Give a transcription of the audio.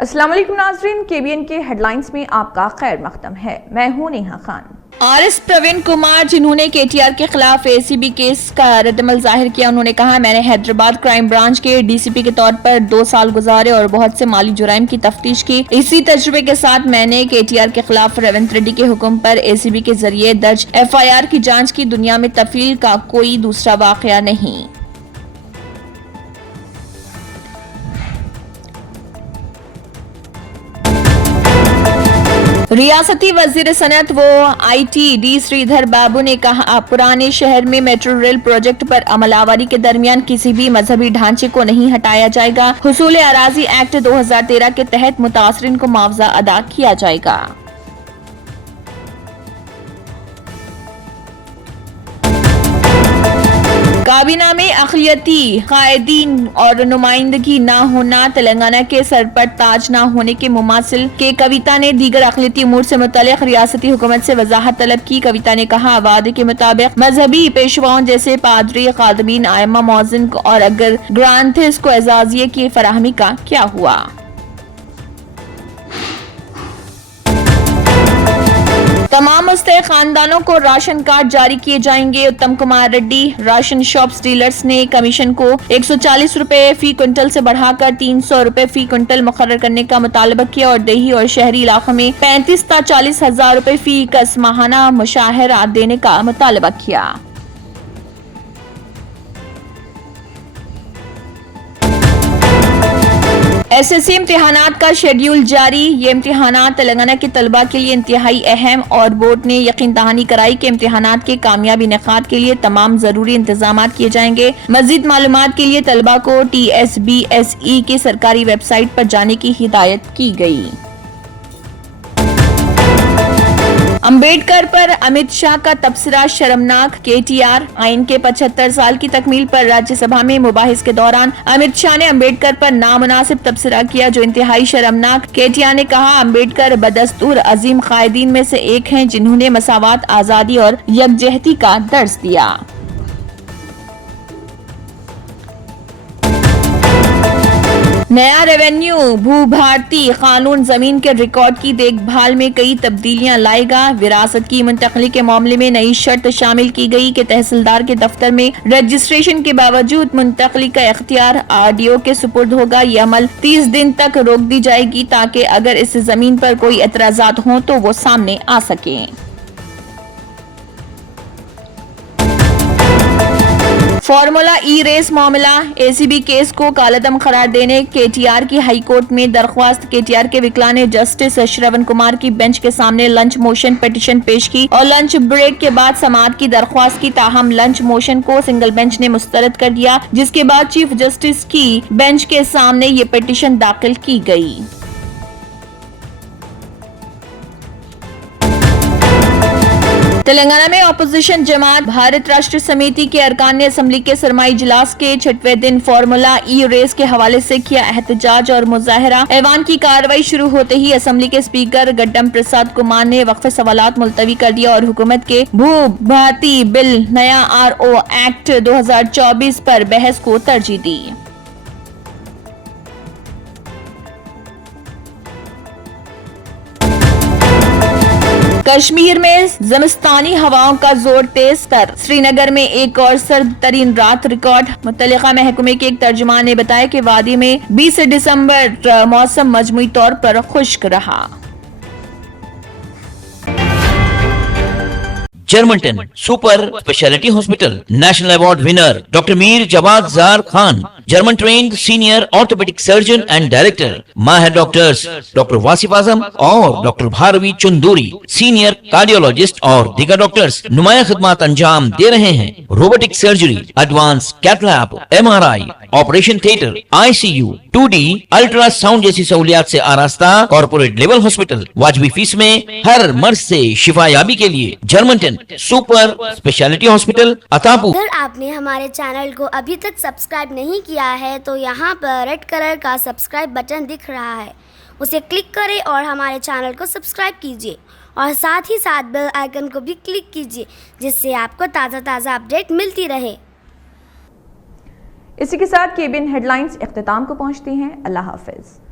अस्सलाम वालेकुम नाज़रीन, केबीएन के हेडलाइंस में आपका खैर मकदम है। मैं हूं नेहा खान। आरएस प्रवीण कुमार, जिन्होंने केटीआर के खिलाफ एसीबी केस का रद्दमल जाहिर किया, उन्होंने कहा, मैंने हैदराबाद क्राइम ब्रांच के डीसीपी के तौर पर 2 साल गुजारे और बहुत से माली जुराइम की तफ्तीश की। इसी तजुर्बे के साथ मैंने केटीआर के खिलाफ रेवंत रेड्डी के हुक्म पर एसीबी के जरिए दर्ज एफआईआर की जांच की। दुनिया में तफील का कोई दूसरा वाकया नहीं। रियासती वजीर सनत व आईटी डी श्रीधर बाबू ने कहा, पुराने शहर में मेट्रो रेल प्रोजेक्ट पर अमलावरी के दरमियान किसी भी मजहबी ढांचे को नहीं हटाया जाएगा। हुसूल अराजी एक्ट 2013 के तहत मुतासरीन को मुआवजा अदा किया जाएगा। काबीना में अक़लियती कायदीन और नुमाइंदगी न होना तेलंगाना के सर पर ताज न होने के मुमासिल के कविता ने दीगर अक़लियती उमूर से मुतल्लिक़ रियासती हुकूमत से वजाहत तलब की। कविता ने कहा, वादे के मुताबिक मजहबी पेशवाओं जैसे पादरी, खादमीन, आइम्मा, मौज़िन और अगर ग्रांथिस को एजाजिये की फराहमी का क्या हुआ। तमाम मुस्तहिक़ खानदानों को राशन कार्ड जारी किए जाएंगे। उत्तम Kumar Reddy ration shops dealers ने कमीशन को 140 रुपए फी क्विंटल से बढ़ाकर 300 रुपए फी क्विंटल मुकर्रर करने का मुतालबा किया और देही और शहरी इलाकों में 35 ता 40 हजार रुपए फी कस माहाना मुशाहिरा देने का मुतालबा किया। एसएससी इम्तिहानात का शेड्यूल जारी। ये इम्तिहानात तेलंगाना के तलबा के लिए इंतहाई अहम और बोर्ड ने यकीन दहानी कराई कि इम्तिहानात के कामयाबी इनेकाद के लिए तमाम जरूरी इंतजाम किए जाएंगे। मजीद मालूमात के लिए तलबा को TSBSE की सरकारी वेबसाइट पर जाने की हिदायत की गई। अंबेडकर पर अमित शाह का तबसरा शर्मनाक। केटीआर आइन के 75 साल की तकमील पर राज्यसभा में मुबाहिस के दौरान अमित शाह ने अंबेडकर पर नामुनासिब तबसरा किया, जो इंतहाई शर्मनाक। केटीआर ने कहा, अंबेडकर बदस्तूर अजीम कायदीन में से एक हैं, जिन्होंने मसावत, आजादी और यकजहती का दर्स दिया। नया रेवेन्यू भू भारती कानून जमीन के रिकॉर्ड की देखभाल में कई तब्दीलियां लाएगा। विरासत की मुंतकली के मामले में नई शर्त शामिल की गई कि तहसीलदार के दफ्तर में रजिस्ट्रेशन के बावजूद मुंतकली का इख्तियार RDO के सुपुर्द होगा। यह अमल 30 दिन तक रोक दी जाएगी ताकि अगर इस जमीन पर कोई एतराजात हों तो वो सामने आ सके। फार्मूला ई रेस मामला, एसीबी केस को कालादम करार देने केटीआर की हाई कोर्ट में दरख्वास्त। केटीआर के वकील ने जस्टिस श्रवण कुमार की बेंच के सामने लंच मोशन पिटीशन पेश की और लंच ब्रेक के बाद समाअत की दरख्वास्त की। ताहम लंच मोशन को सिंगल बेंच ने मुस्तरद कर दिया, जिसके बाद चीफ जस्टिस की बेंच के सामने ये पिटीशन दाखिल की गई। तेलंगाना में अपोजिशन जमात भारत राष्ट्र समिति के अरकान ने असम्बली के सरमाई इजलास के 6वें दिन फार्मूला ई रेस के हवाले से किया एहतजाज और मुजाहरा। ऐवान की कार्रवाई शुरू होते ही असम्बली के स्पीकर गड्डम प्रसाद कुमार ने वक्फे सवालात मुलतवी कर दिया और हुकूमत के भू भारती बिल नया RO एक्ट 2024 पर बहस को तरजीह दी। कश्मीर में ज़मिस्तानी हवाओं का जोर तेज तर। श्रीनगर में एक और सर्द तरीन रात रिकॉर्ड। मुतल्लिका महकमे के एक तर्जुमान ने बताया कि वादी में 20 दिसंबर मौसम मजमूई तौर पर खुश्क रहा। जर्मनटन super speciality hospital national award winner doctor Mir Jawad Jar Khan, German trained senior orthopaedic surgeon and director, माहिर डॉक्टर्स डॉक्टर वासिफ आजम और doctor Bharvi Chanduri, senior cardiologist और दीगर डॉक्टर्स नुमाया खिदमत अंजाम दे रहे हैं। Robotic surgery, advance cath lab, MRI, operation theatre, ICU, 2D ultrasound जैसी सहूलियात से आरास्ता कॉर्पोरेट लेवल हॉस्पिटल। वाजबी फीस में हर मर्ज से शिफायाबी के लिए जर्मनटन सुपर स्पेशलिटी हॉस्पिटल अतापू। अगर आपने हमारे चैनल को अभी तक सब्सक्राइब नहीं किया है तो यहाँ पर रेड कलर का सब्सक्राइब बटन दिख रहा है, उसे क्लिक करें और हमारे चैनल को सब्सक्राइब कीजिए और साथ ही साथ बेल आइकन को भी क्लिक कीजिए, जिससे आपको ताज़ा अपडेट मिलती रहे। इसी के साथ केबीएन हेडलाइंस इख्तिताम को पहुंचती हैं। अल्लाह हाफिज।